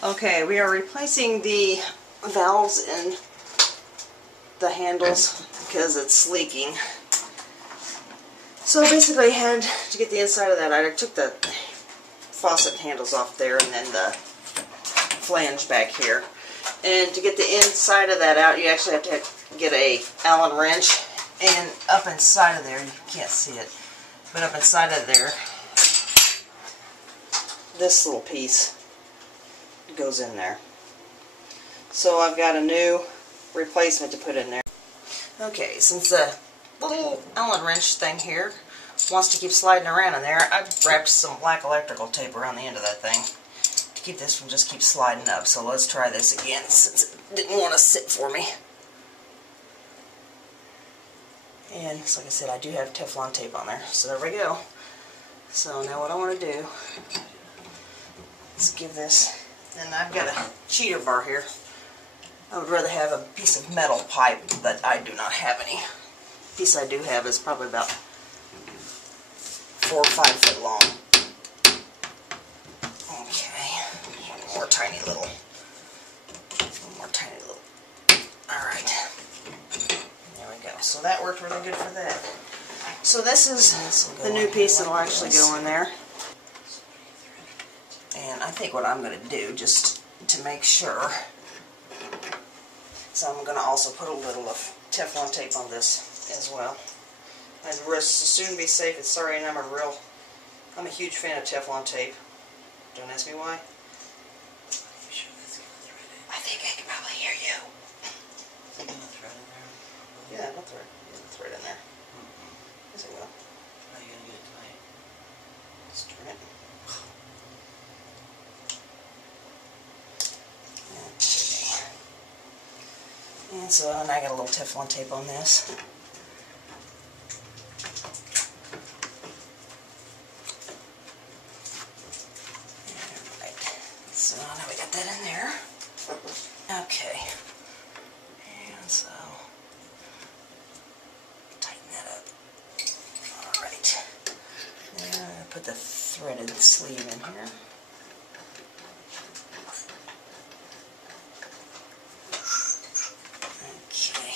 Okay, we are replacing the valves in the handles because it's leaking. So basically I had to get the inside of that. I took the faucet handles off there and then the flange back here. And to get the inside of that out, you actually have to get a Allen wrench. And up inside of there, you can't see it, but up inside of there, this little piece goes in there. So I've got a new replacement to put in there. Okay, since the little Allen wrench thing here wants to keep sliding around in there, I've wrapped some black electrical tape around the end of that thing to keep this from just keep sliding up. So let's try this again since it didn't want to sit for me. And like I said, I do have Teflon tape on there. So there we go. So now what I want to do is give this, and I've got a cheater bar here. I would rather have a piece of metal pipe, but I do not have any. The piece I do have is probably about 4 or 5 foot long. Okay, one more tiny little. Alright, there we go. So that worked really good for that. So this is the new piece that will actually go in there. And I think what I'm going to do, just to make sure, so I'm going to also put a little of Teflon tape on this as well. I'd risk to soon be safe and sorry, and I'm a huge fan of Teflon tape. Don't ask me why. I think I can probably hear you. Yeah, I'll throw it in there. Yes, I will. How are you going to get it tonight? Let's turn it. Okay. And so now I got a little Teflon tape on this. Alright. So now we got that in there. Okay. And so tighten that up. Alright. Now I'm going to put the threaded sleeve in here. Okay.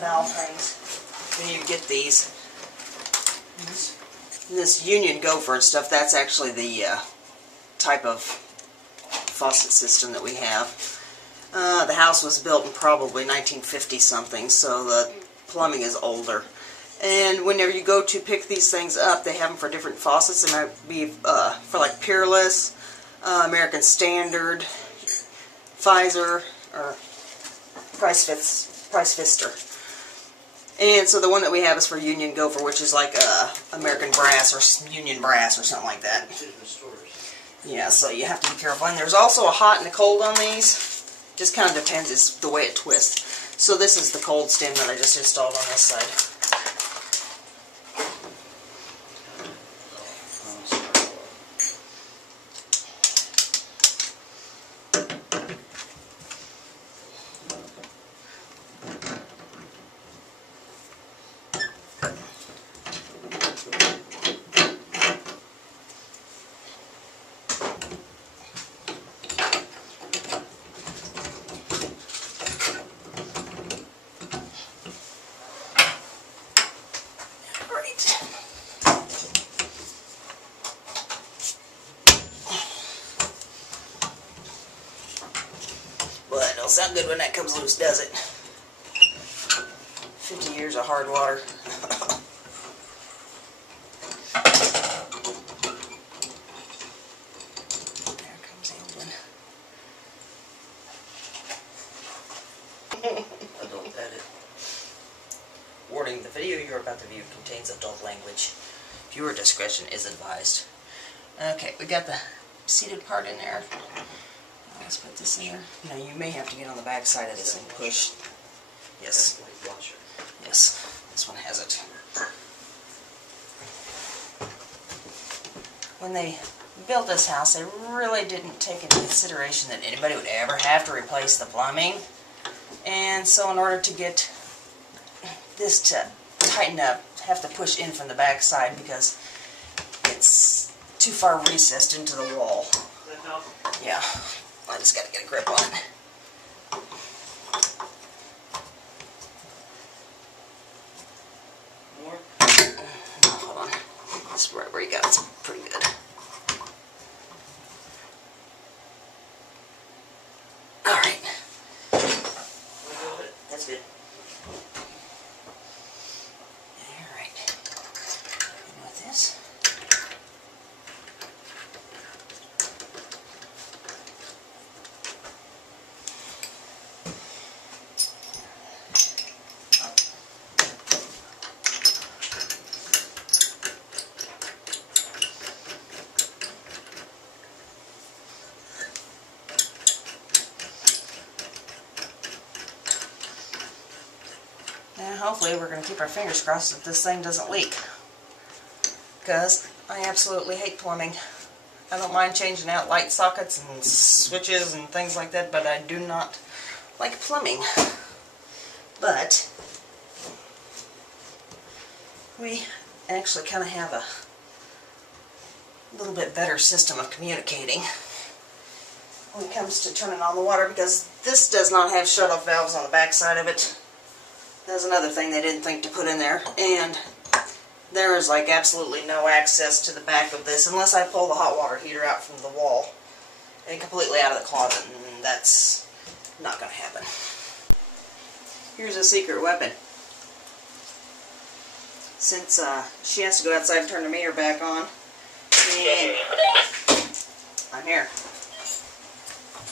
Valve things. When you get these, this Union Gopher and stuff, that's actually the type of faucet system that we have. The house was built in probably 1950 something, so the plumbing is older. And whenever you go to pick these things up, they have them for different faucets. They might be for like Peerless, American Standard, Pfizer, or Price Pfister. And so the one that we have is for Union Gopher, which is like American Brass or Union Brass or something like that. Yeah, so you have to be careful. And there's also a hot and a cold on these. Just kind of depends, it's the way it twists. So this is the cold stem that I just installed on this side. Well, that don't sound good when that comes loose, does it? 50 years of hard water. There comes the old one. Adult edit. Warning, the video you're about to view contains adult language. Viewer discretion is advised. Okay, we got the seated part in there. Let's put this in there. Now you may have to get on the back side of this and push. Yes. Yes, this one has it. When they built this house, they really didn't take into consideration that anybody would ever have to replace the plumbing. And so in order to get this to tighten up, have to push in from the back side because it's too far recessed into the wall. Yeah, I just got to get a grip on it. More? No, hold on. This right where you got it's pretty good. All right. That's good. All right. And with this. And hopefully we're going to keep our fingers crossed that this thing doesn't leak. Because I absolutely hate plumbing. I don't mind changing out light sockets and switches and things like that, but I do not like plumbing. But we actually kind of have a little bit better system of communicating when it comes to turning on the water, because this does not have shut-off valves on the back side of it. That's another thing they didn't think to put in there. And there is like absolutely no access to the back of this unless I pull the hot water heater out from the wall and completely out of the closet, and that's not going to happen. Here's a secret weapon. Since she has to go outside and turn the meter back on, and I'm here.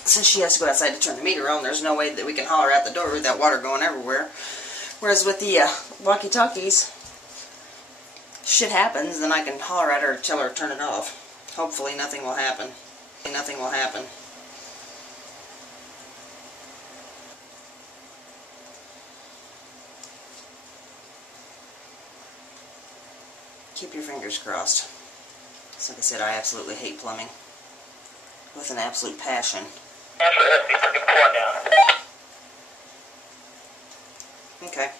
Since she has to go outside to turn the meter on, there's no way that we can holler out the door with that water going everywhere. Whereas with the walkie-talkies, shit happens, then I can holler at her and tell her to turn it off. Hopefully nothing will happen. Nothing will happen. Keep your fingers crossed. So like I said, I absolutely hate plumbing. With an absolute passion. Okay.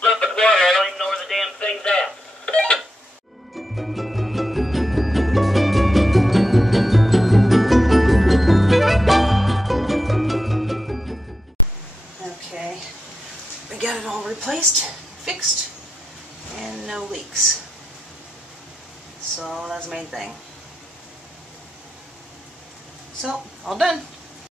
Liquid water, I don't even know where the damn thing's at. Okay. We got it all replaced, fixed, and no leaks. So that's the main thing. So, all done.